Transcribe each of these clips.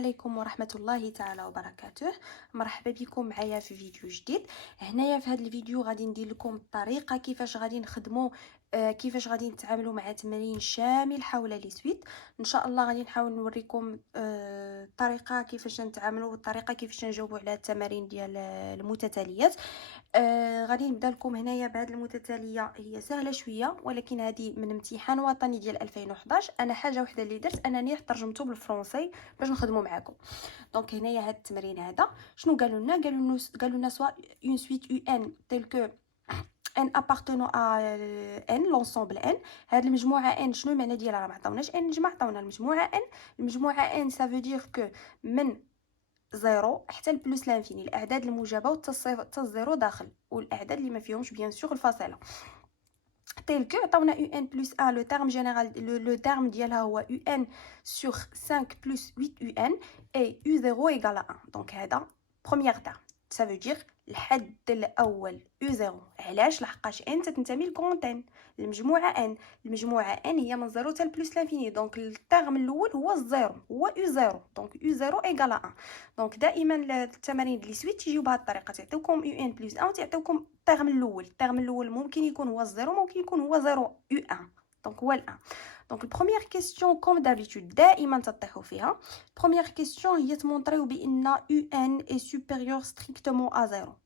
عليكم ورحمة الله تعالى وبركاته. مرحبا بكم معايا في فيديو جديد. هنايا في هذا الفيديو غادي ندير لكم الطريقة كيفاش غادي نخدموا كيفاش غادي نتعاملوا مع تمرين شامل حول لي سويت. ان شاء الله غادي نحاول نوريكم الطريقه كيفاش نتعاملوا والطريقه كيفاش نجاوبوا على التمارين ديال المتتاليات. غادي نبدا لكم هنايا بهذه المتتاليه، هي سهله شويه ولكن هذه من امتحان وطني ديال 2011. انا حاجه وحده اللي درت انني ترجمته بالفرنسي باش نخدموا معكم. دونك هنايا هذا التمرين هذا شنو قالوا لنا سوا اون سويت يو ان تيل كو ان appartenant à n l'ensemble n. هاد المجموعه n شنو المعنى ديالها؟ راه ما عطاوناش n نجمع، عطاونا المجموعه n. المجموعه n ça veut dire que من 0 حتى لبلوس لانفيني الاعداد الموجبه وتا الزيرو داخل، والاعداد اللي ما فيهمش بيان سور الفاصله. tel que عطاونا un plus 1 le terme général le terme ديالها هو un sur 5 plus 8 un et u0 égale à 1. donc هذا premier terme ça veut dire الحد الاول u0. علاش؟ لحقاش n تنتمي لكونت n المجموعه n. المجموعه n هي من 0 حتى لبلوس لانفيني، دونك الترم الاول هو الزيرو، هو u0. دونك u0 ايغال 1. دونك دائما التمارين اللي سويت تيجيو بهذه الطريقه، تعطيوكم un plus 1 وتعطيوكم الترم الاول. الترم الاول ممكن يكون هو الزيرو، ممكن يكون هو 0 u1. دونك هو ال1. دونك البروميير كيسيون كوم دابيتود دائما تطيحوا فيها. بروميير كيسيون هي تمونطريو بان un est supérieur strictement à 0.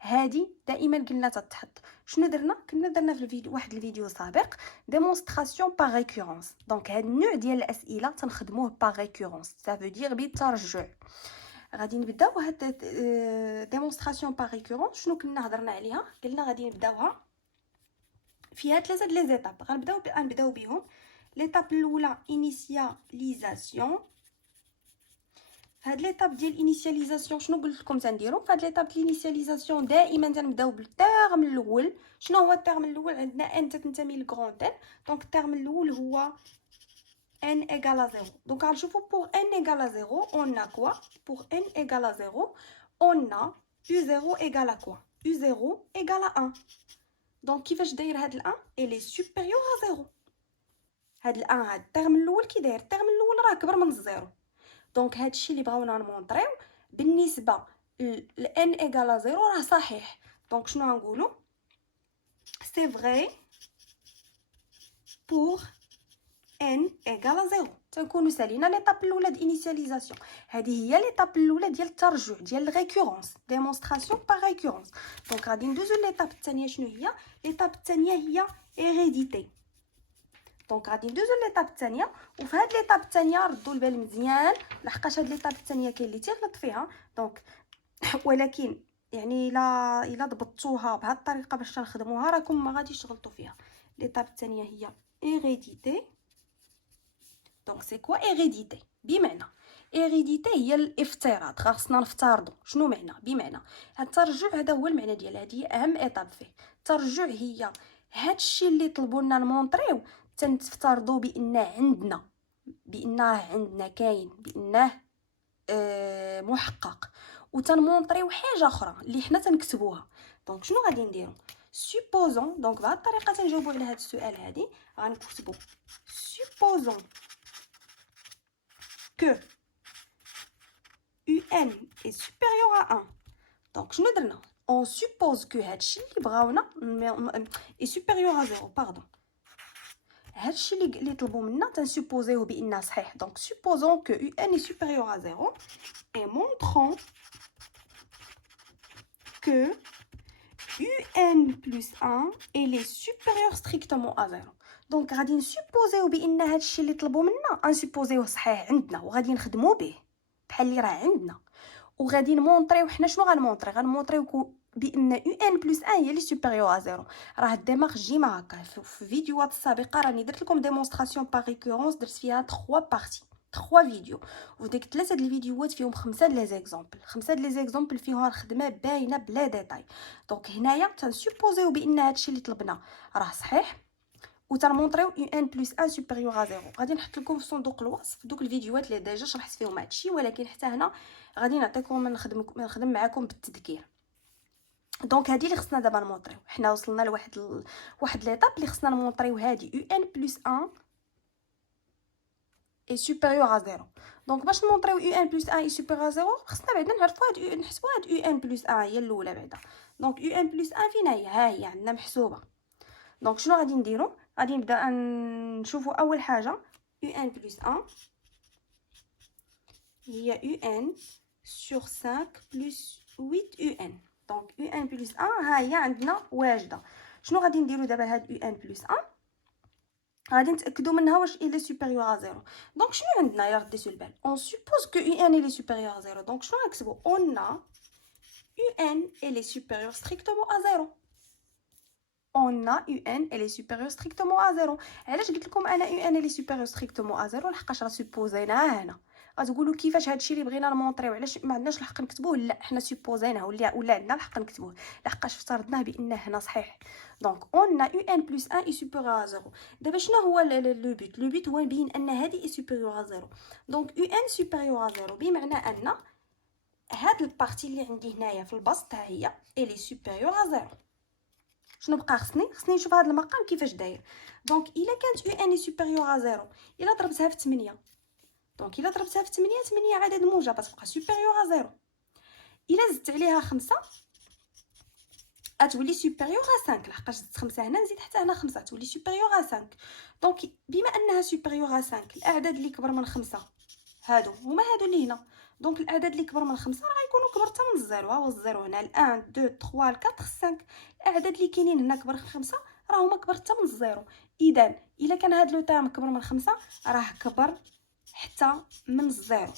هذه دائما قلنا تتحط. شنو درنا في الفيديو، واحد الفيديو سابق، ديمونستراسيون باغ ريكورونس. دونك هذا النوع ديال الاسئله تنخدموه باغ ريكورونس، ça veut dire بالترجع. غادي نبداو هاد ديمونستراسيون باغ ريكورونس. شنو كنا هضرنا عليها؟ قلنا غادي نبداوها فيها ثلاثه لي زيتاب. غنبداو بهم. ليتاب الاولى انيسياليزاسيون. هاد ليتاب ديال الانيسياليزاسيون شنو قلت لكم تنديروا؟ فهاد ليتاب ديال الانيسياليزاسيون دائما تنبداو بالترم الاول. شنو هو الترم الاول؟ عندنا ان تنتمي للكغون ان، دونك الترم الاول هو n égale à 0. donc غنشوفوا pour n égale à 0 on a quoi? pour n égale à 0 on a u0 égale à quoi? u0 égale à 1. donc كيفاش داير هاد ال1؟ elle est supérieure à 0. هاد ال1 هاد الترم الاول كي داير؟ الترم الاول راه كبر من الزيرو. دونك هادشي اللي بغاونا نمونطريو بالنسبه ل n égale à 0 راه صحيح. دونك شنو غنقولوا؟ c'est vrai pour n égale à 0. تنكونوا سالينا ليطاب الاولى د انيسياليزاسيون. هذه هي ليطاب الاولى ديال الترجع ديال الريكورونس، ديمونستراسيون باغ ريكورونس. دونك غادي ندوزو ليطاب الثانيه. شنو هي ليطاب الثانيه؟ هي هيريديتي. دونك غادي ندوزو ليطاب الثانيه، وفي هاد ليطاب الثانيه ردوا البال مزيان لحقاش هاد ليطاب الثانيه كاين اللي تيغلط فيها. دونك ولكن يعني الا ضبطوها بهاد الطريقه باش تنخدموها راكم ما غاديش تغلطوا فيها. ليطاب الثانيه هي هيريديتي. دونك سي كوا هيريديتي؟ بمعنى هيريديتي هي الافتراض، خاصنا نفترضوا. شنو معنى؟ بمعنى هاد الترجع هذا هو المعنى ديال هذه اهم ايطاب فيه. الترجع هي هادشي اللي طلبوا لنا نمونطريو تنفترضوا بانه عندنا كاين، بانه محقق، وتنمونطريو حاجه اخرى اللي حنا تنكتبوها. دونك شنو غادي نديرو؟ supposons. دونك بهاد الطريقه تنجاوبوا على هاد السؤال هادي. غنكتبوا supposons que un est supérieur à 1. donc شنو درنا؟ on suppose que هادشي اللي بغاونا est supérieur à 0. pardon. هادشي اللي طلبوا منا تنسوبوزيوه بانه صحيح. donc supposons que un est supérieur à 0 et montrons que un plus 1 elle est supérieur strictement à 0. دونك غادي نسوبوزيو بان هادشي اللي طلبوا منا غنسوبوزيوه صحيح عندنا وغادي نخدموا به بحال اللي راه عندنا، وغادي نمونطريو حنا شنو غنمونطريو بان ان بلس 1 هي اللي سوبيريور ا 0. راه الدماغ جيما هكا. في فيديوهات السابقه راني درت لكم ديمونستراسيون باغ ريكورونس، درت فيها 3 بارتي 3 فيديو، وديك 3 د الفيديوهات فيهم 5 د لي زيكزامبل. 5 د لي زيكزامبل فيهم الخدمه باينه بلا ديتاي. دونك هنايا تنسوبوزيو بان هادشي اللي طلبنا راه صحيح وتنمونطريو ان بلس 1 سوبيريور ا 0. غادي نحط لكم في صندوق الوصف دوك الفيديوهات اللي ديجا شرحت فيهم هادشي، ولكن حتى هنا غادي نعطيكم نخدم معكم بالتذكير. دونك هذه اللي خصنا دابا نمونطريو. حنا وصلنا واحد ليطاب اللي خصنا نمونطريو هذه ان بلس 1 est supérieur à 0. دونك باش نمونطريو ان بلس 1 est supérieur à 0 خصنا بعدا نعرفوا هاد نحسبوا هاد ان بلس 1 هي الاولى بعدا. دونك ان بلس 1 فين هي؟ ها هي عندنا محسوبه. دونك شنو غادي نديرو؟ غادي نبدا نشوفوا اول حاجه ان بلس 1 هي ان sur 5 plus 8 un. دونك ان بلس 1 ها هي عندنا واجده. شنو غادي نديرو دابا لهاد ان بلس 1؟ غادي نتاكدوا منها واش il est supérieur à 0. دونك شنو عندنا الا رديتو البال؟ on suppose que un il est supérieur à 0. دونك شنو غنكتبوا؟ on a un il est supérieur strictement à 0. on a un il est supérieur strictement à 0. علاش قلت لكم انا un il est supérieur strictement à 0؟ لحقاش راه سوبوزيناه هنا. غتقولوا كيفاش هادشي اللي بغينا نمونطريو علاش ما عندناش الحق نكتبوه؟ لا حنا سوبوزيناه ولا عندنا الحق نكتبوه لحقاش افترضناه بانه هنا صحيح. دونك on a un plus 1 est supérieur à 0. دابا شنو هو لو بوت هو نبين ان هذه est supérieur à 0. دونك un supérieur à 0 بمعنى ان هاد البارتي اللي عندي هنايا في البسط ها هي elle est supérieur à 0. شنو بقى خصني نشوف هذا المقام كيفاش داير. دونك الا كانت ان est supérieur à 0 الا ضربتها في 8 دونك الا ضربتها في 8 عدد موجب غتبقى سوبيريور ا 0. الا زدت عليها 5 غتولي سوبيريور ا 5 لحقاش زدت 5 هنا نزيد حتى هنا 5 تولي سوبيريور ا 5. دونك بما انها سوبيريور ا 5 الاعداد اللي كبر من 5 هادو هما هادو اللي هنا. دونك الاعداد اللي كبر من 5 راه غيكونوا كبر حتى من الزيرو. ها هو الزيرو هنا 1 2 3 4 5. الاعداد اللي كاينين هنا كبر من 5 راه هما كبر حتى من الزيرو. اذا الا كان هاد لو تام كبر من 5 راه كبر حتى من الزيرو.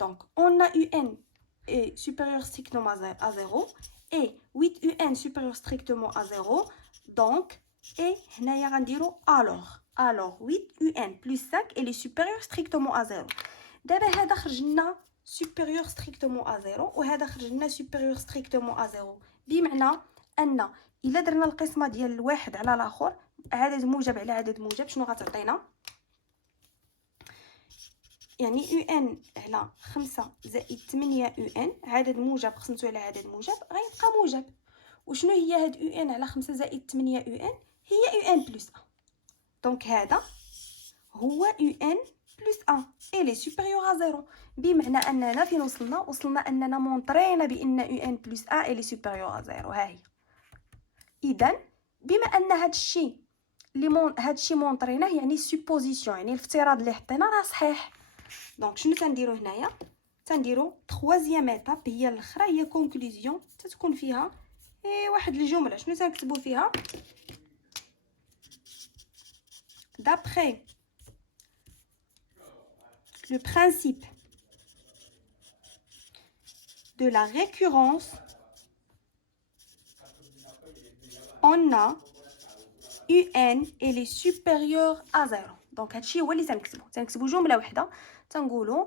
دونك on a un est supérieur strictement à 0 et 8 un supérieur strictement à 0. donc et هنايا غنديرو alors 8 un plus 5 elle est supérieur strictement à 0. دابا هذا خرج لنا supérieur strictement à 0 وهذا خرج لنا supérieur strictement à 0. بمعنى ان الا درنا القسمه ديال الواحد على الاخر عدد موجب على عدد موجب شنو غتعطينا؟ يعني ان على 5 زائد 8 ان عدد موجب قسمته على عدد موجب غيبقى موجب. وشنو هي هاد ان على 5 زائد 8 ان؟ هي ان بلس 1. دونك هذا هو ان بلس 1 اللي سوبيريور ا 0. بمعنى اننا فين وصلنا اننا مونطرينا بان ان بلس 1 اللي سوبيريور ا 0. ها هي. اذا بما ان هادشي مونطريناه يعني سوبوزيسيون يعني الافتراض اللي حطينا راه صحيح. دونك شنو تنديرو هنايا؟ تنديرو 3 ايتاب هي الاخرى هي كونكلوزيون تتكون فيها واحد الجمله. شنو تنكتبوا فيها؟ d'après le principe de la récurrence on a un elle est supérieure à 0. دونك هادشي هو اللي تنكتبوا جمله واحده تنقولوا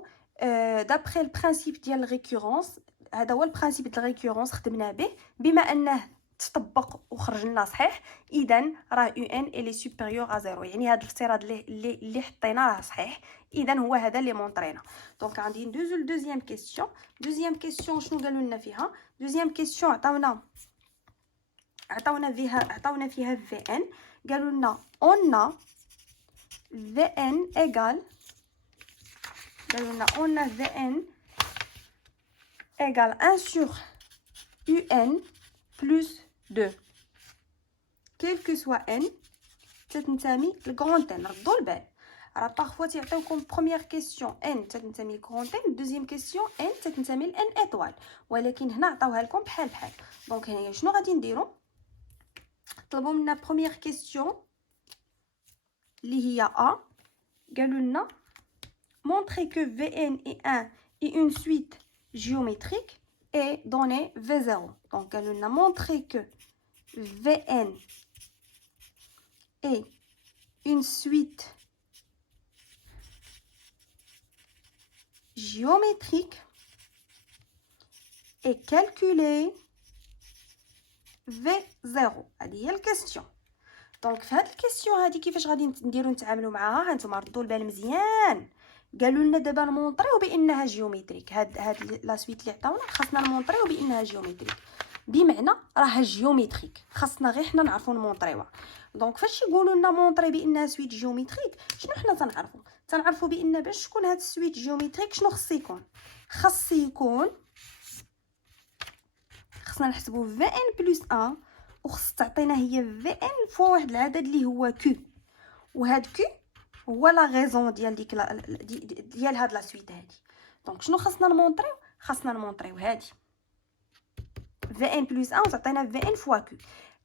d'après le principe ديال الريكورونس. هذا هو البرانسيپ ديال الريكورونس خدمنا به بما انه تطبق وخرج لنا صحيح. اذا راه ان اللي سوبيريور ا 0 يعني هذا الافتراض اللي حطينا راه صحيح. اذا هو هذا اللي مونطرينا. دونك غادي ندوزو لدوزيام كيسيون. شنو قالوا لنا فيها؟ دوزيام كيسيون عطاونا فيها في ان. قالوا لنا on a vn égale on a vn égale 1 sur un plus 2 quel que soit n تتنتمي للغران n. ردوا البال راه بارفوا تيعطيوكم بروميير كيسيون n تتنتمي للغران n دوزيام كيسيون n تتنتمي ل n ايطوال ولكن هنا عطاوها لكم بحال. دونك هنايا شنو غادي نديرو؟ طلبوا منا بروميير كيسيون اللي هي ا. قالوا لنا montrer que Vn est 1 et une suite géométrique est donné V0. Donc قالوا لنا montrer que Vn est une suite géométrique et calculer V0. هذه هي الكيستيون. دونك في هذه الكيستيون هذه كيفاش غادي نديرو نتعاملوا معاها؟ هانتوما ردوا البال مزيان. قالوا لنا دابا نمونطريو بانها جيومتريك. هاد لا سويت اللي عطاونا خاصنا نمونطريو بانها جيومتريك. بمعنى راها جيومتريك، خاصنا غير حنا نعرفوا نمونطريوها. دونك فاش يقولوا لنا مونطري بانها سويت جيومتريك، شنو حنا تنعرفوا بان باش تكون هاد السويت جيومتريك شنو خص يكون خصنا نحسبوا في ان بلس 1 وخص تعطينا هي في ان فوا واحد العدد اللي هو كيو، وهاد كيو هو لا غيزون ديال ديال هاد لا سويت هادي. دونك شنو خصنا نمونطريو هادي في ان بلس 1 وتعطينا في ان فوا كيو.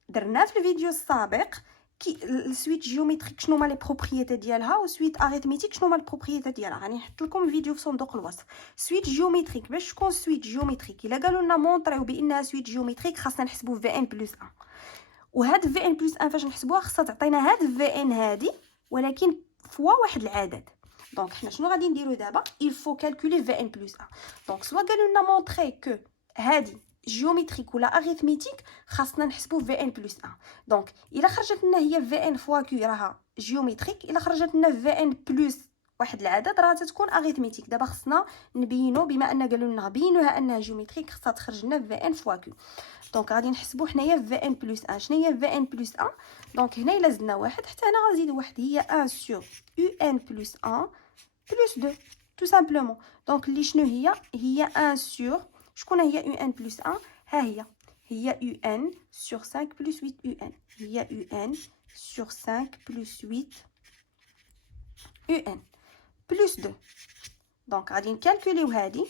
درنا في الفيديو السابق كي السويت جيومتريك شنو هما لي بروبريتي ديالها، وسويت اريثميتيك شنو هما البروبريتي ديالها. غادي نحط لكم الفيديو في صندوق الوصف. سويت جيومتريك باش تكون سويت جيومتريك الا قالوا لنا مونطريو بانها سويت جيومتريك خاصنا نحسبوا في ان بلس 1. وهاد في ان بلس 1 فاش نحسبوها خاصها تعطينا هاد في ان هادي ولكن فوا واحد العدد. دونك حنا شنو غادي نديرو دابا؟ il faut calculer في ان بلس 1. دونك سوا قالوا لنا مونطري كو هادي جيومتريك ولا اريثميتيك خاصنا نحسبوا في ان بلس 1. دونك الا خرجت لنا هي في ان فوا كيو راها جيومتريك، الا خرجت لنا في ان بلس واحد العدد راه تتكون اريثميتيك. دابا خصنا نبينو بما ان قالوا لنا بينوها انها جيومتريك خصها تخرج لنا في ان فوا كيو. دونك غادي نحسبوا حنايا في ان بلس 1. شنو هي في ان بلس 1؟ دونك هنا الا زدنا واحد حتى هنا غنزيد واحد، هي 1 سور يو ان بلس 1 بلس 2 tout simplement. دونك اللي شنو هي 1 سور شكون هي يو ان بلس 1؟ ها هي يو ان سور 5 بلس 8 يو ان، هي يو ان سور 5 بلس 8 يو ان بلس 2. دونك غادي نكالكوليو هادي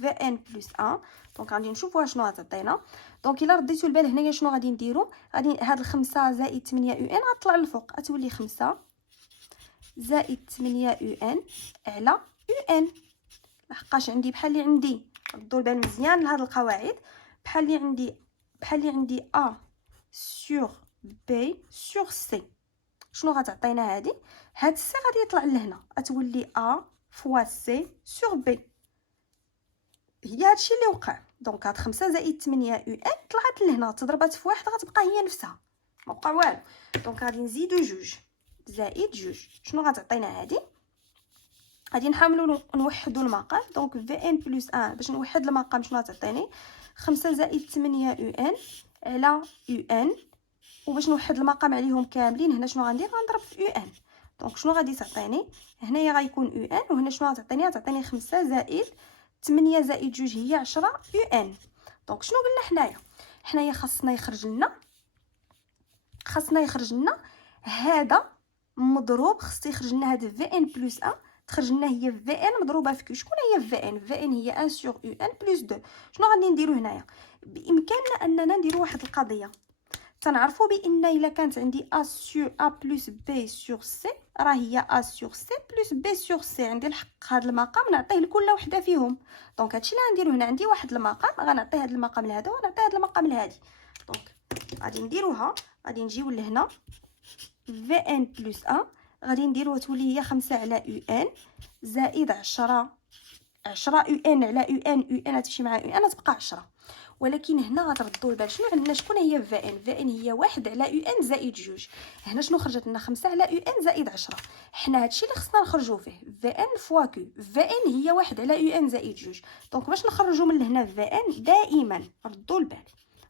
في ان بلس 1. دونك غادي نشوفوها شنو غتعطينا. دونك الا رديتو البال هنايا شنو غادي نديرو؟ غادي هاد 5 زائد 8 يو ان غتطلع للفوق، غتولي 5 زائد 8 يو ان على يو ان. لحقاش عندي بحال اللي عندي، ردوا البال مزيان لهاد القواعد، بحال اللي عندي ا سور بي سور سي. شنو غتعطينا هاد سي غادي يطلع لهنا، غتولي ا فوا سي سور بي. هي هادشي اللي وقع. دونك هاد 5 زائد 8 يو ان طلعت لهنا، تضربات في واحد غتبقى هي نفسها، ما وقع والو. دونك غادي نزيدو جوج زائد جوج. شنو غتعطينا هادي؟ غادي نحاولوا نوحدوا المقام. دونك في ان بلس 1 باش نوحد المقام شنو غتعطيني؟ 5 زائد 8 يو ان على يو ان. وباش نوحد المقام عليهم كاملين هنا شنو غندير؟ غنضرب في يو ان. دونك شنو غادي تعطيني؟ هنايا غيكون يو ان، وهنا شنو غتعطيني 5 زائد 8 زائد 2 هي 10 يو ان. دونك شنو قلنا حنايا خاصنا يخرج لنا هذا مضروب، خص يخرج لنا هذا في ان بلس 1 تخرج لنا هي في ان مضروبه في كيو. شكون هي في ان هي 1 سور يو ان بلس 2. شنو غادي نديرو هنايا؟ بامكاننا اننا نديرو واحد القضيه. تنعرفوا بان الا كانت عندي ا سور ا بلس بي سور سي راه هي ا سور سي بلس بي سور سي. عندي الحق هذا المقام نعطيه لكل وحده فيهم. دونك هادشي اللي غنديرو هنا، عندي واحد المقام غنعطي هذا المقام لهذا ونعطي هذا المقام لهادي. دونك غادي نديروها، غادي نجيو لهنا في ان بلس 1 غادي نديروها تولي هي 5 على يو ان زائد 10 يو ان على يو ان تمشي مع يو ان تبقى 10. ولكن هنا غتردوا البال شنو عندنا؟ شكون هي في ان هي 1 على يو ان زائد 2. هنا شنو خرجت لنا؟ 5 على يو ان زائد 10. حنا هادشي اللي خصنا نخرجوا فيه في ان فوا كيو. في ان هي 1 على يو ان زائد 2. دونك باش نخرجوا من هنا في ان دائما ردوا البال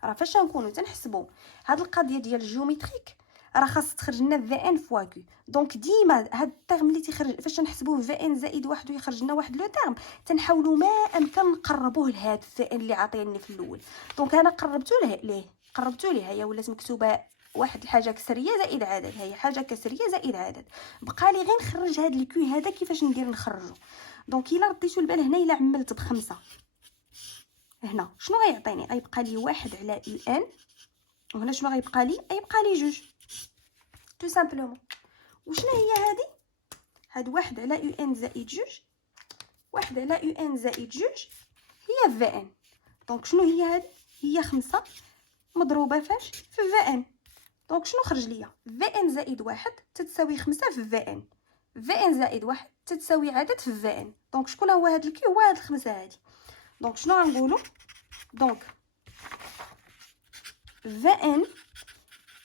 راه فاش نكونوا تنحسبوا هاد القضيه ديال الجيومتريك راه خاص تخرج لنا في ان فوا كيو. دونك ديما هاد الترم اللي تيخرج فاش نحسبوه في ان زائد 1 ويخرج لنا واحد لو ترم تنحاولوا ما امكن نقربوه لهاد في ان اللي عاطيني في الاول. دونك انا قربتو ليه هي ولات مكتوبه واحد الحاجه كسريه زائد عدد، هي حاجه كسريه زائد عدد. بقى لي غير نخرج هاد الكيو هذا كيفاش ندير نخرجو. دونك الا رديتو البال هنا الا عملت ب5 هنا شنو غيعطيني؟ غيبقى لي 1 على يو ان، وهنا شنو غيبقى لي؟ غيبقى لي 2 تو سامبلومون. وشنو هي هاد 1 على يو ان زائد 2؟ 1 على يو ان زائد 2 هي في ان. دونك شنو هي هادي؟ هي 5 مضروبه فاش؟ في ان. دونك شنو خرج ليا؟ في ان زائد 1 تتساوي 5 في ان. في ان زائد 1 تتساوي عدد في ان. دونك شكون هو هاد الكي؟ هو هاد الخمسه هادي. دونك شنو غنقولوا؟ دونك Vn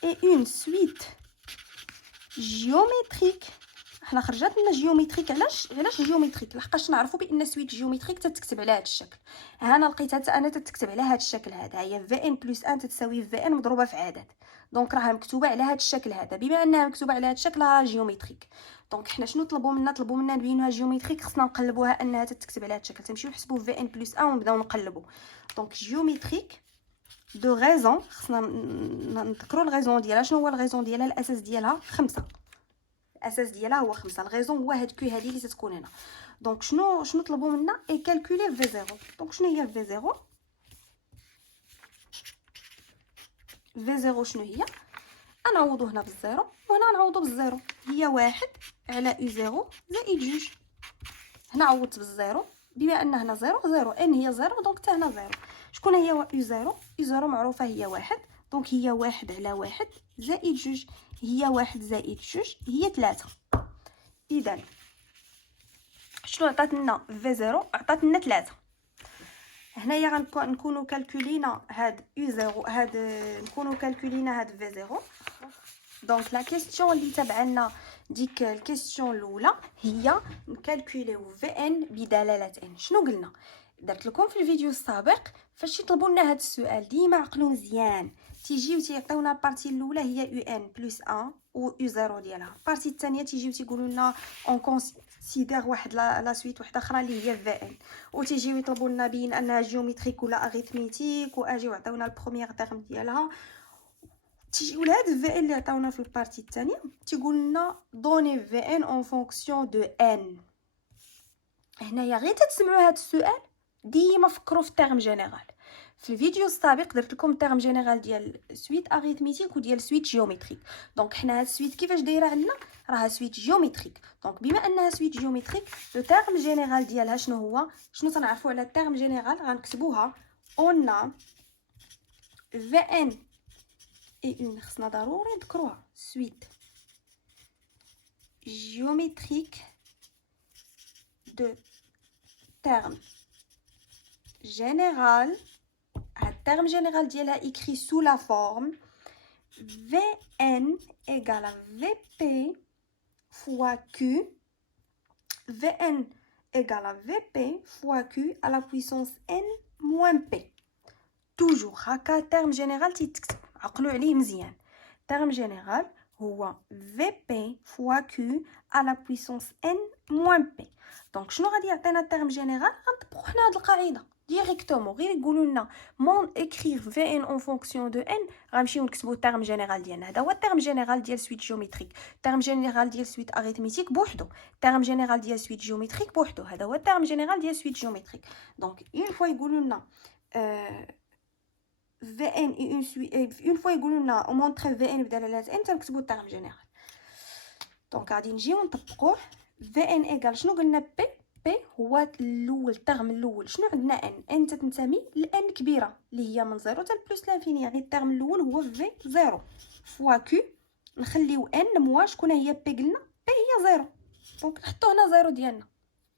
est une suite géométrique. حنا خرجات لنا جيومتريك. علاش جيومتريك؟ لحقاش نعرفوا بان سويت جيومتريك تتكتب على هذا الشكل. ها انا لقيتها حتى انا تتكتب على هذا الشكل هذا، هي في ان بلس 1 تساوي في ان مضروبه في عدد. دونك راها مكتوبه على هذا الشكل هذا. بما انها مكتوبه على هذا الشكل راه جيومتريك. دونك حنا شنو طلبوا منا نبينوها جيومتريك، خصنا نقلبوها انها تتكتب على هذا الشكل. تمشيو نحسبوا في ان بلس 1 ونبداو نقلبوا. دونك جيومتريك دو غيزون، خصنا نذكروا الغيزون ديالها. شنو هو الغيزون ديالها؟ الاساس ديالها 5. الاساس ديالها هو 5. الغيزون هو هاد كيو هذه اللي تتكون هنا. دونك شنو طلبوا منا؟ اي كالكولي في 0. دونك شنو هي في 0؟ في 0 شنو هي؟ نعوضو هنا بالزيرو وهنا نعوضو بالزيرو. هي 1 على يو 0 زائد 2. هنا عوضت بالزيرو بما ان هنا 0 ان هي 0. دونك حتى هنا 0. شكون هي يو 0؟ يو 0 معروفه هي 1. دونك هي 1 على 1 زائد 2. هي 1 زائد 2 هي 3. اذا شنو عطات لنا في 0؟ عطات لنا 3. هنايا غنكونوا كالكولينا هاد يو 0 هاد نكونوا كالكولينا هاد في 0. دونك لا كيسيون اللي تبعنا ديك الكيسيون الاولى هي نكالكوليو في ان بدلاله ان. شنو قلنا؟ درت لكم في الفيديو السابق فاش يطلبوا لنا هذا السؤال ديما عقلوا مزيان. تيجيو تيعطيونا البارتي الاولى هي يو ان بلس 1 و يو 0 ديالها. البارتي الثانيه تيجيو تيقولوا لنا اون كونسيدير واحد لا سويت واحده اخرى اللي هي في ان. وتيجيو يطلبوا لنا بين انها جيومتريك ولا اريثميتيك، واجيو عطيونا البروميير تيرم ديالها. تيجيو لهاد في ان اللي عطاونا في البارتي الثانيه تيقول لنا دوني في ان اون فونكسيون دو ان. هنايا غير تسمعوا هاد السؤال ديما فكروا في التيرم جينيرال. في الفيديو السابق درت لكم التيرم جينيرال ديال سويت اريثميتيك وديال سويت جيومتريك. دونك حنا هاد سويت كيفاش دايره عندنا؟ راها سويت جيومتريك. دونك بما انها سويت جيومتريك لو تيرم جينيرال ديالها شنو هو؟ شنو تنعرفوا على التيرم جينيرال؟ غنكتبوها اون في ان اي اون. خصنا ضروري نذكروها سويت géométrique de terme général. Le terme général ديالها écrit sous la forme Vn égale à Vp fois Q. Vn égale à Vp fois Q à la puissance n moins P. toujours هكا terme général تيتكتب. عقلوا عليه مزيان. terme général هو Vp fois Q à la puissance n moins P. دونك شنو غادي يعطينا التيرم جينيرال؟ غنطبقوا حنا هاد القاعده ديريكتومون. غير يقولوا لنا مون écrire في ان اون فونكسيون دو ان، غنمشيو نكتبوا التيرم جينيرال ديالنا. هذا هو التيرم جينيرال ديال سويت جيومتريك. التيرم جينيرال ديال سويت اريثميتيك بوحدو، التيرم جينيرال ديال سويت جيومتريك بوحدو. هذا هو التيرم جينيرال ديال سويت جيومتريك. دونك اون فوا يقولوا لنا في ان اون سويت، اون فوا يقولوا لنا مونطري في ان بدلاله ان، تنكتبوا التيرم جينيرال. دونك غادي نجيو نطبقوه. في ان ايكال شنو قلنا؟ بي هو الاول، الترم الاول. شنو عندنا ان تنتمي لان كبيره اللي هي من 0 حتى بلس لانفيني. غير الترم الاول هو في 0 فوا كيو. نخليو ان موا شكون هي بي؟ قلنا بي هي 0. دونك نحطو هنا 0 ديالنا.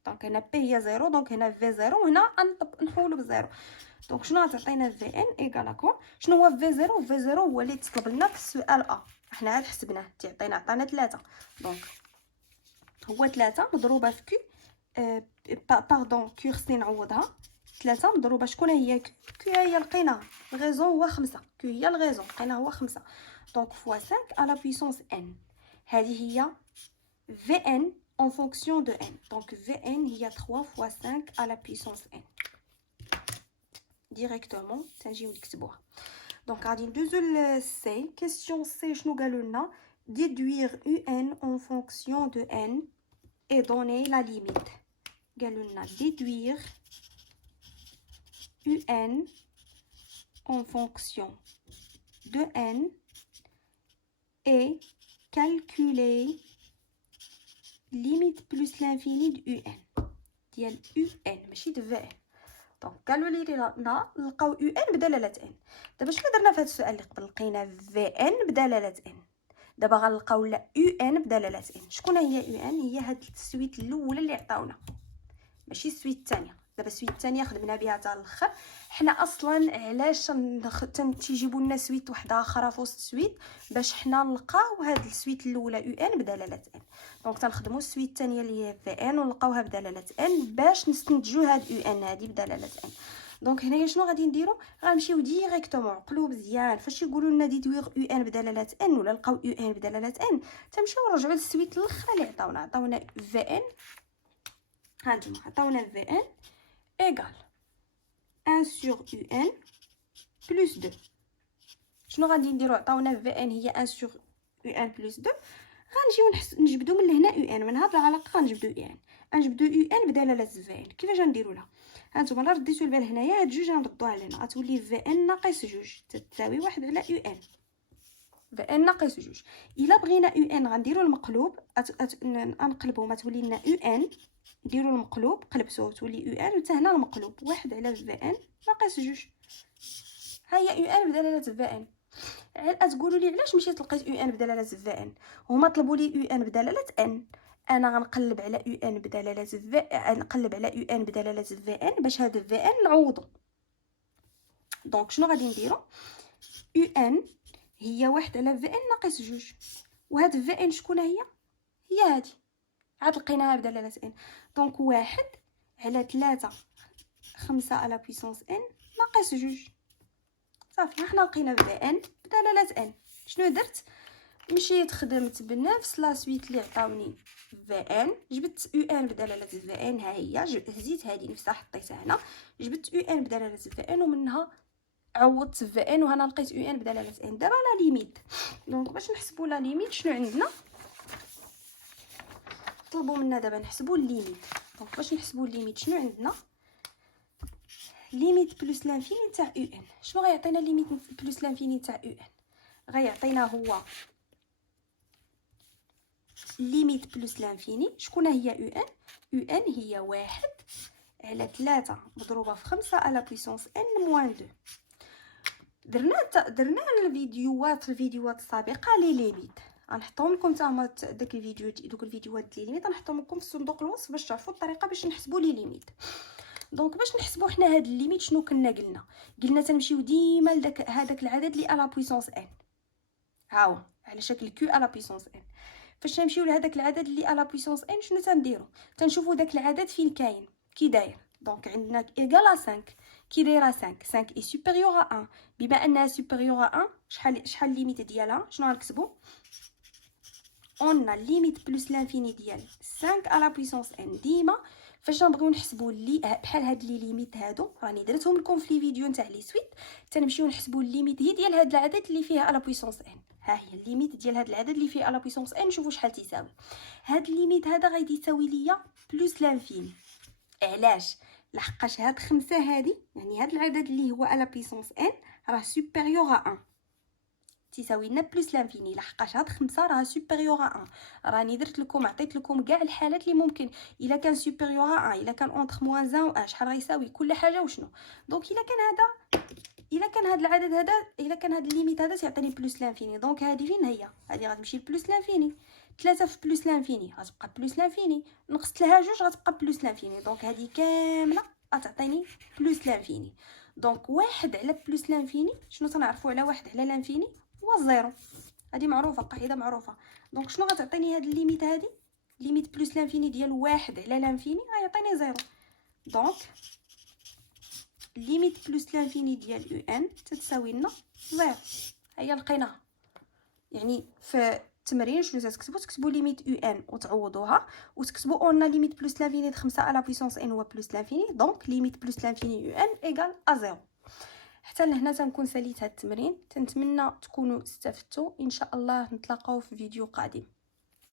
دونك هنا بي هي 0. دونك هنا في 0 وهنا نحولو بالزيرو. دونك شنو غتعطينا في ان ايكال اكو؟ شنو هو في 0؟ في 0 هو اللي تطلب لنا في السؤال حنا عاد حسبناه عطانا 3. دونك هو 3 مضروبه في كيو باردون كيو خصني نعوضها. 3 مضروبه شكون هي كيو؟ هي لقيناها الغيزون هو 5. كيو هي الغيزون لقيناها هو 5. دونك فوا 5 على بويسونس ان. هذه هي في ان اون فونكسيون دو ان. دونك في ان هي 3 فوا 5 على بويسونس ان. ديريكتومون تنجيو نكتبوها. دونك غادي ندوزو لسي. كيسيون سي شنو قالوا لنا؟ déduire un en fonction de n et donner la limite. قالوا لنا déduire un en fonction de n et calculer limite plus l'infini de un ديال un ماشي د ان. دونك قالوا لي لنا نلقاو ان بدلاله ان. دابا شنو درنا في هذا السؤال اللي قبل؟ لقينا في ان بدلاله ان. دابا غنلقاو لا يو ان بدلاله ان. شكون هي يو ان؟ هي هاد السويت الاولى اللي عطاونا، ماشي السويت الثانيه. دابا السويت الثانيه خدمنا بها حتى الاخر. حنا اصلا علاش تيجيبوا لنا سويت وحده اخرى في وسط سويت؟ باش حنا نلقاو هاد السويت الاولى يو ان بدلاله ان. دونك تنخدموا السويت الثانيه اللي هي في ان ونلقاوها بدلاله ان باش نستنتجوا هاد يو ان هذه بدلاله ان. دونك هنايا شنو غادي نديرو؟ غنمشيو ديريكتومون، عقلوا مزيان فاش يقولوا لنا ديدوير يو ان بدلاله ان ولا لقاو يو ان بدلاله ان، تنمشيو نرجعوا للسويت الاخر اللي عطاونا في ان. هانتوما عطاونا في ان ايغال 1 sur un plus 2. شنو غادي نديرو؟ عطاونا في ان هي 1 sur un plus 2، غنجيو نجبدو من هنا يو ان، من هاد العلاقه غنجبدو يو ان، غنجبدو يو ان بدلاله في ان. كيفاش غنديرو لها؟ هانتوما الا رديتو البال هنايا هاد جوج غنردوها لهنا، غتولي في ان ناقص جوج تساوي 1 على يو ان. في ان ناقص جوج. الا بغينا يو ان غنديرو المقلوب، نقلبو تولي لنا يو ان، نديرو المقلوب قلبتوه تولي يو ان، وحتى هنا المقلوب 1 على في ان ناقص جوج. ها هي يو ان بدلاله في ان. تقولوا لي علاش مشيت لقيت يو ان بدلاله في ان؟ هما طلبوا لي يو ان بدلاله ان، انا غنقلب على يو ان بدلاله في، نقلب على يو ان بدلاله في ان باش هذا في ان نعوضو. دونك شنو غادي نديرو؟ يو ان هي 1 على في ان ناقص جوج، وهاد في ان شكون هي؟ هي هادي، عاد لقيناها بدلاله ان. دونك 1 على 3 5 على بويسونس ان ناقص جوج. صافي حنا لقينا في ان بدلاله ان. شنو درت؟ مشيت خدمت بنفس لا سويت اللي عطاوني في ان، جبت يو ان بدلاله في ان، ها هي هزيت هذه نفسها حطيتها هنا، جبت يو ان بدلاله في ان ومنها عوضت في ان، وهنا لقيت يو ان بدلاله ان. دابا لا ليميت. دونك باش نحسبوا لا ليميت شنو عندنا؟ طلبوا منا دابا نحسبوا الليميت. دونك باش نحسبوا الليميت شنو عندنا؟ ليميت بلس لانفيني تاع يو ان. شنو غيعطينا ليميت بلس لانفيني تاع يو ان؟ غيعطينا هو ليميت بلس لانفيني. شكون هي يو ان؟ يو ان هي 1 على 3 مضروبه في 5 على بويسونس ان موان 2. درنا الفيديوهات السابقه لي ليميت، غنحطهم لكم حتى هما دوك الفيديوهات لي ليميت غنحطهم لكم في صندوق الوصف باش تعرفوا الطريقه باش نحسبوا لي ليميت. دونك باش نحسبوا حنا هاد الليميت شنو قلنا تنمشيو ديما لداك هذاك العدد اللي على بويسونس ان، ها هو على شكل كيو على بويسونس ان. فاش نمشيو لهداك العدد اللي على بويسونس ان شنو تنديرو؟ تنشوفوا داك العدد فين كاين كي داير. دونك عندنا ايغال 5 كي دايره 5 اي سوبيريور ا 1. بما انها سوبيريور ا 1 شحال الليميت ديالها؟ شنو غنكتبوا؟ اون ليميت بلس لانفيني ديال 5 على بويسونس ان. ديما فاش نبغيو نحسبوا لي بحال هاد لي ليميت هادو راني درتهم لكم في لي فيديو نتاع لي سويت، تنمشيو نحسبوا الليميت هي ديال هاد العدد اللي فيها على بويسونس ان. ها هي الليميت ديال هاد العدد اللي فيه على بويسونس ان، شوفوا شحال تيساوي. هاد الليميت هذا غادي يساوي ليا بلس لانفيني. علاش؟ لحقاش هاد 5 هادي يعني هاد العدد اللي هو على بويسونس ان راه سوبيريور ا 1 تساوي لنا بلس لانفيني، لحقاش هاد 5 راه سوبيريور ا 1. راني درت لكم عطيت لكم كاع الحالات اللي ممكن، الا كان سوبيريور ا 1 الا كان اونطر موان 1 و 1 شحال غيساوي كل حاجه وشنو. دونك الا كان هاد العدد هذا، الا كان هاد الليميت هذا تيعطيني بلس لانفيني، دونك هذه فين هي؟ هذه غتمشي بلس لانفيني. 3 في بلس لانفيني غتبقى بلس لانفيني، نقصت لها جوج غتبقى بلس لانفيني، دونك هذه كامله غتعطيني بلس لانفيني. دونك 1 على بلس لانفيني شنو تنعرفوا على 1 على لانفيني؟ هو الزيرو. هذه معروفه، قاعده معروفه. دونك شنو غتعطيني هاد الليميت هذه؟ ليميت بلس لانفيني ديال 1 على لانفيني غيعطيني زيرو. دونك ليميت بلس لانفيني ديال يو ان تتساوي لنا زيرو. هيا لقيناها. يعني في التمرين شنو تكتبوا ليميت يو ان وتعوضوها، وتكتبوا اون ليميت بلس لانفيني 5 على بويسونس ان هو بلس لانفيني، دونك ليميت بلس لانفيني يو ان ايغال ا زيرو. حتى لهنا تنكون ساليت هذا التمرين. تنتمنى تكونوا استفدتوا. ان شاء الله نتلاقاو في فيديو قادم.